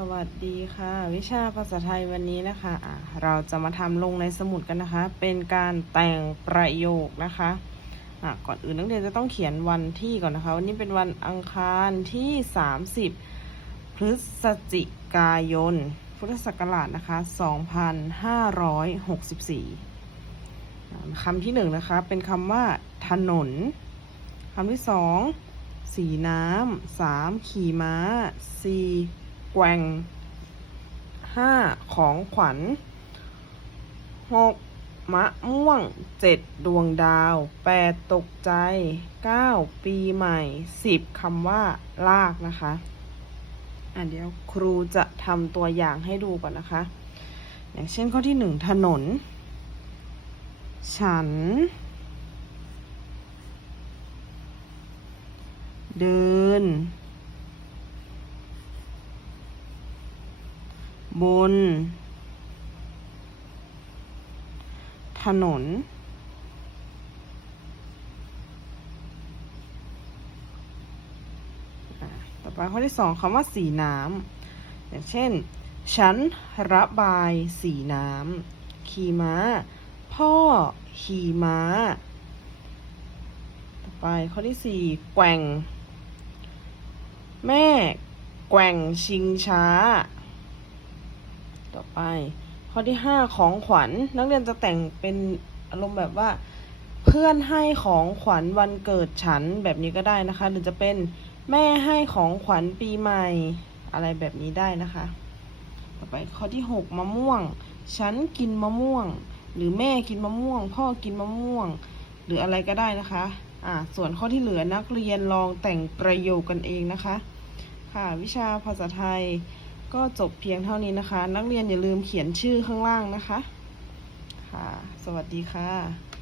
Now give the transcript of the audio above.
สวัสดีค่ะ วิชาภาษาไทยวันนี้นะคะะเราจะมาทำลงในสมุดกันนะคะ เป็นการแต่งประโยคนะคะะก่อนอื่นนักเรียนจะต้องเขียนวันที่ก่อนนะคะ วันนี้เป็นวันอังคารที่ 30 พฤศจิกายน พุทธศักราชนะคะ 2564อ่คำที่หนึ่งนะคะ เป็นคำว่าถนนคำที่สองสีน้ำสามขี่ม้าสี่ แกว่งห้าของขวัญหกมะม่วงเจ็ดดวงดาวแปดตกใจเก้าปีใหม่สิบคำว่าลากนะคะอะเดี๋ยวครูจะทำตัวอย่างให้ดูก่อนนะคะ อย่างเช่นข้อที่หนึ่งถนน ฉัน เดิน บน ถนน ต่อไปข้อที่สองคำว่าสีน้ำอย่างเช่น ฉันระบายสีน้ำขี่ม้า พ่อขี่ม้า ต่อไปข้อที่สี่แกว่ง แม่ แกว่งชิงช้า ต่อไป ข้อที่ห้าของขวัญนักเรียนจะแต่งเป็นอารมณ์แบบว่า เพื่อนให้ของขวัญวันเกิดฉันแบบนี้ก็ได้นะคะ หรือจะเป็นแม่ให้ของขวัญปีใหม่อะไรแบบนี้ได้นะคะ ต่อไปข้อที่หกมะม่วง ฉันกินมะม่วง หรือแม่กินมะม่วง พ่อกินมะม่วง หรืออะไรก็ได้นะคะอ่าส่วนข้อที่เหลือนักเรียนลองแต่งประโยคกันเองนะคะ ค่ะ วิชาภาษาไทย ก็จบเพียงเท่านี้นะคะ นักเรียนอย่าลืมเขียนชื่อข้างล่างนะคะ ค่ะ สวัสดีค่ะ